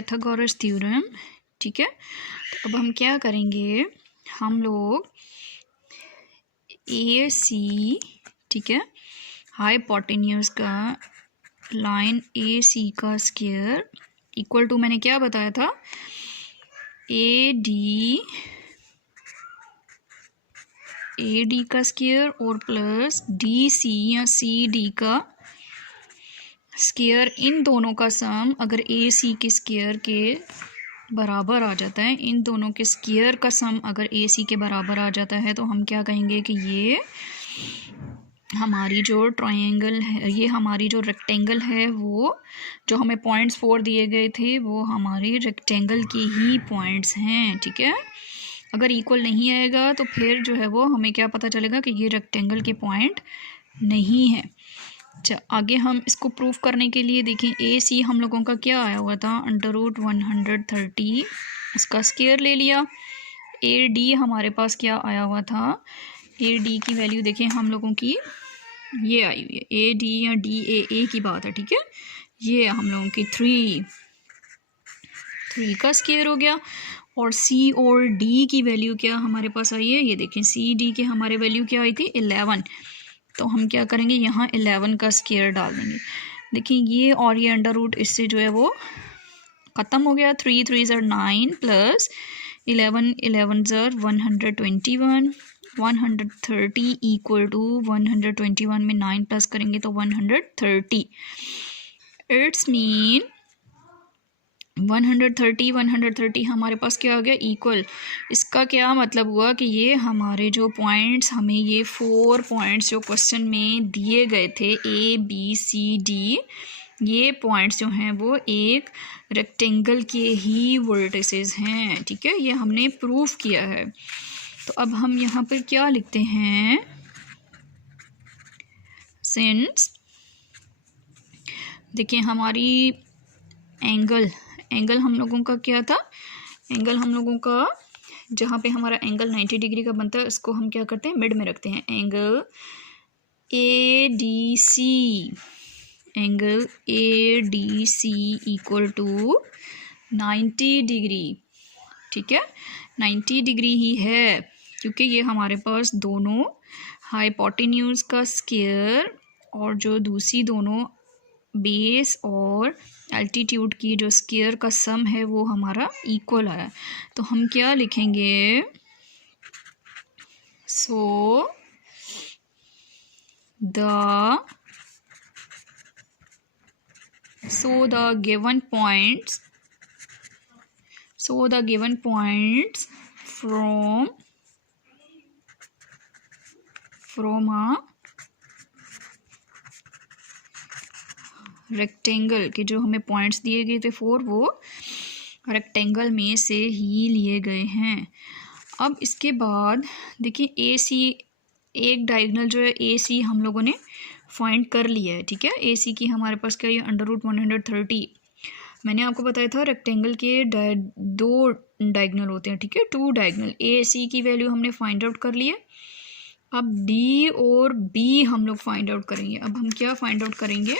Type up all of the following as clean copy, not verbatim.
Pythagoras theorem. ठीक है, तो अब हम क्या करेंगे, हम लोग ए सी, ठीक है, हाइपोटेन्यूज का लाइन ए सी का स्क्वायर इक्वल टू, मैंने क्या बताया था, ए डी का स्क्वायर और प्लस डी सी या सी डी का स्क्वायर, इन दोनों का सम अगर ए सी के स्क्वायर के बराबर आ जाता है, इन दोनों के स्क्वायर का सम अगर ए सी के बराबर आ जाता है, तो हम क्या कहेंगे कि ये हमारी जो ट्रायंगल है, ये हमारी जो रेक्टेंगल है, वो जो हमें पॉइंट्स 4 दिए गए थे वो हमारे रेक्टेंगल के ही पॉइंट्स हैं। ठीक है, अगर इक्वल नहीं आएगा तो फिर जो है वो हमें क्या पता चलेगा कि ये रेक्टेंगल के पॉइंट नहीं है। अच्छा, आगे हम इसको प्रूफ करने के लिए देखें, ए सी हम लोगों का क्या आया हुआ था, √130, इसका स्क्वायर ले लिया। ए डी हमारे पास क्या आया हुआ था, ए डी की वैल्यू देखें हम लोगों की ये आई हुई है, ए डी या डी ए की बात है। ठीक है, ये हम लोगों की 3 का स्क्वायर हो गया। और सी और डी की वैल्यू क्या हमारे पास आई है, ये देखें, सी डी के हमारे वैल्यू क्या आई थी, 11। तो हम क्या करेंगे, यहाँ 11 का स्क्वायर डाल देंगे। देखिए ये और ये अंडर रूट इससे जो है वो ख़त्म हो गया। 3 3 9 प्लस 11 11 121, 130 इक्वल टू 121 में 9 प्लस करेंगे तो 130। इट्स मीन 130 हमारे पास क्या आ गया, इक्वल। इसका क्या मतलब हुआ कि ये हमारे जो पॉइंट्स, हमें ये 4 पॉइंट्स जो क्वेश्चन में दिए गए थे, ए बी सी डी, ये पॉइंट्स जो हैं वो एक रेक्टेंगल के ही वर्टिसेस हैं। ठीक है, ये हमने प्रूफ किया है। तो अब हम यहाँ पर क्या लिखते हैं, सिंस, देखिए हमारी एंगल हम लोगों का क्या था, एंगल हम लोगों का जहाँ पे हमारा एंगल 90 डिग्री का बनता है, इसको हम क्या करते हैं, मिड में रखते हैं। Angle A D C, angle A D C equal to 90 degree. ठीक है, 90 डिग्री ही है, क्योंकि ये हमारे पास दोनों हाइपोटेन्यूज का स्क्वायर और जो दूसरी दोनों बेस और एल्टीट्यूड की जो स्क्वायर का सम है वो हमारा इक्वल आया। तो हम क्या लिखेंगे, सो the given points from a rectangle के जो हमें पॉइंट्स दिए गए थे 4, वो रेक्टेंगल में से ही लिए गए हैं। अब इसके बाद देखिए ए सी, एक डायगोनल जो है ए सी हम लोगों ने फाइंड कर लिया है। ठीक है, ए सी की हमारे पास क्या है, √130। मैंने आपको बताया था रेक्टेंगल के 2 डायगोनल होते हैं। ठीक है, 2 डायगोनल। ए सी की वैल्यू हमने फाइंड आउट कर लिया। अब डी और बी हम लोग फाइंड आउट करेंगे। अब हम क्या फाइंड आउट करेंगे,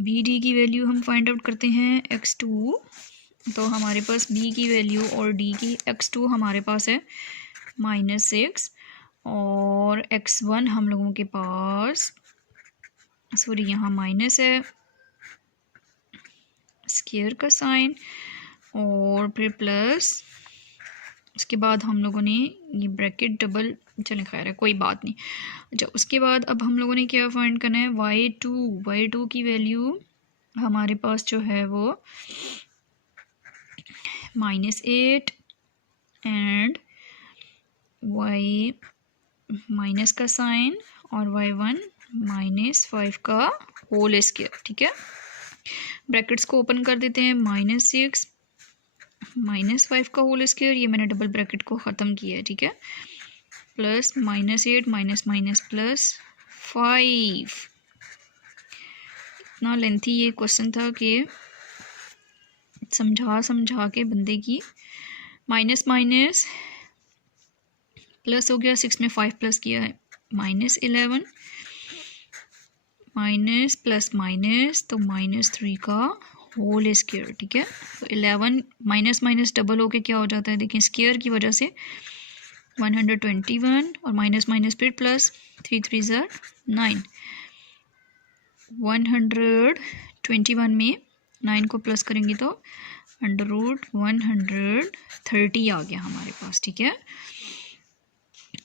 बी डी की वैल्यू हम फाइंड आउट करते हैं x2। तो हमारे पास b की वैल्यू और d की, x2 हमारे पास है -6 और x1 हम लोगों के पास, सॉरी यहाँ माइनस है, स्क्वायर का साइन, और फिर प्लस, उसके बाद हम लोगों ने ये ब्रैकेट डबल, चलें खैर है कोई बात नहीं। अच्छा, उसके बाद अब हम लोगों ने क्या फाइंड करना है, y2 की वैल्यू हमारे पास जो है वो -8 एंड y माइनस का साइन और y1 -5 का होल स्क्वायर। ठीक है, ब्रैकेट्स को ओपन कर देते हैं, -6 -5 का होल स्क्वायर, ये मैंने डबल ब्रैकेट को ख़त्म किया है। ठीक है, प्लस -8 माइनस प्लस 5। इतना लेंथी ये क्वेश्चन था कि समझा के बंदे की माइनस प्लस हो गया, 6 में 5 प्लस किया है -11 माइनस प्लस माइनस, तो -3 का होल स्क्वायर, ठीक है। तो 11 माइनस माइनस डबल होके क्या हो जाता है, देखिए स्क्वायर की वजह से 121 और माइनस माइनस फिर प्लस, 3 3 ज़ार 9, 121 में 9 को प्लस करेंगे तो √130 आ गया हमारे पास, ठीक है।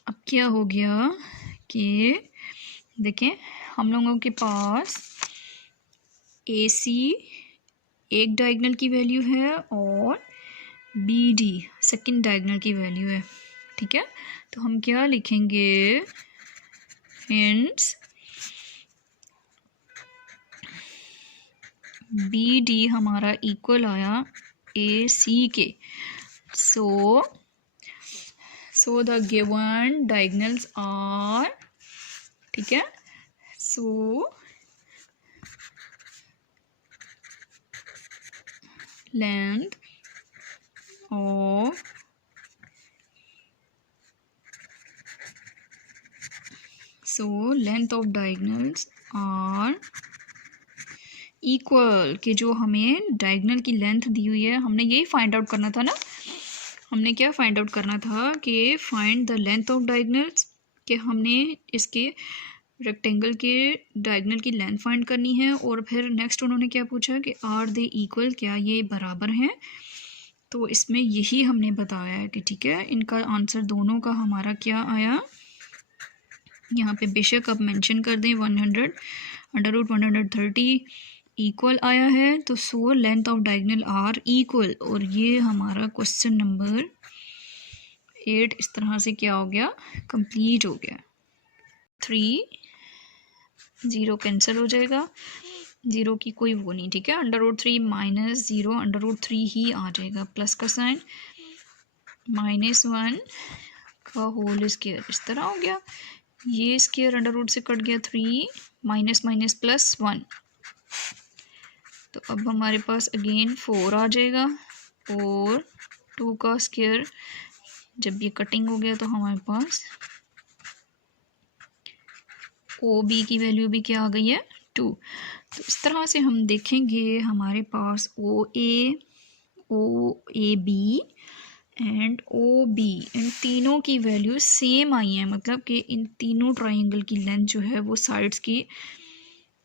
अब क्या हो गया कि देखें हम लोगों के पास AC एक डायगोनल की वैल्यू है और BD सेकंड डायगोनल की वैल्यू है, ठीक है। तो हम क्या लिखेंगे, हेंस BD हमारा इक्वल आया AC के। So the given diagonals are, ठीक है। So length of diagonals are equal, कि जो हमें डायगोनल की लेंथ दी हुई है, हमने यही फाइंड आउट करना था ना। हमने क्या फाइंड आउट करना था कि find the length of diagonals, कि हमने इसके रेक्टेंगल के डायगोनल की लेंथ फाइंड करनी है। और फिर नेक्स्ट उन्होंने क्या पूछा कि आर दे इक्वल, क्या ये बराबर हैं। तो इसमें यही हमने बताया है कि ठीक है, इनका आंसर दोनों का हमारा क्या आया, यहाँ पे बेशक आप मेंशन कर दें 100 √130 इक्वल आया है। तो so length of diagonal are equal, और ये हमारा क्वेश्चन नंबर 8 इस तरह से क्या हो गया, कंप्लीट हो गया। 3 0 कैंसिल हो जाएगा, 0 की कोई वो नहीं, ठीक है। √3 माइनस 0 √3 ही आ जाएगा, प्लस का साइन, -1 का होल स्क्वायर इस तरह हो गया। ये स्क्वायर √रूट से कट गया, 3 माइनस माइनस प्लस 1। तो अब हमारे पास अगेन 4 आ जाएगा, और 2 का स्क्वायर जब ये कटिंग हो गया तो हमारे पास OB की वैल्यू भी क्या आ गई है, 2। तो इस तरह से हम देखेंगे हमारे पास OA, OAB एंड OB, इन तीनों की वैल्यू सेम आई है। मतलब कि इन तीनों ट्राइंगल की लेंथ जो है वो साइड्स की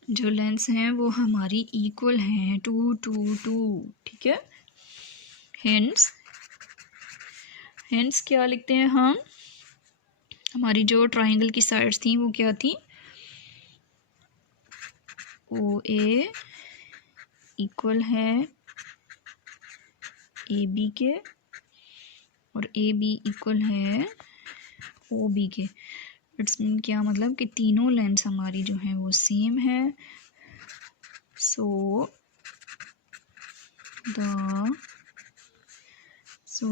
जो लेंथ्स हैं वो हमारी इक्वल हैं, 2 2 2, ठीक है। हेंस क्या लिखते हैं हम, हमारी जो ट्राइंगल की साइड्स थी वो क्या थी, OA इक्वल है AB के, और AB इक्वल है OB के। इट्स मीन क्या मतलब कि तीनों लेंथ्स हमारी जो है वो सेम है। So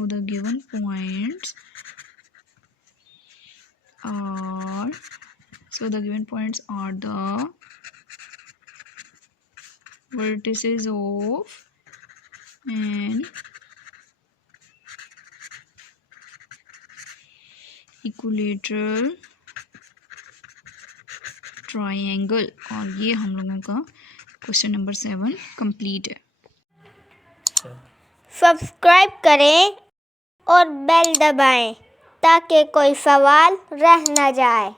the given points are the vertices of an equilateral triangle। और ये हम लोगों का क्वेश्चन नंबर 7 कंप्लीट है। सब्सक्राइब करें और बेल दबाएं ताकि कोई सवाल रह न जाए।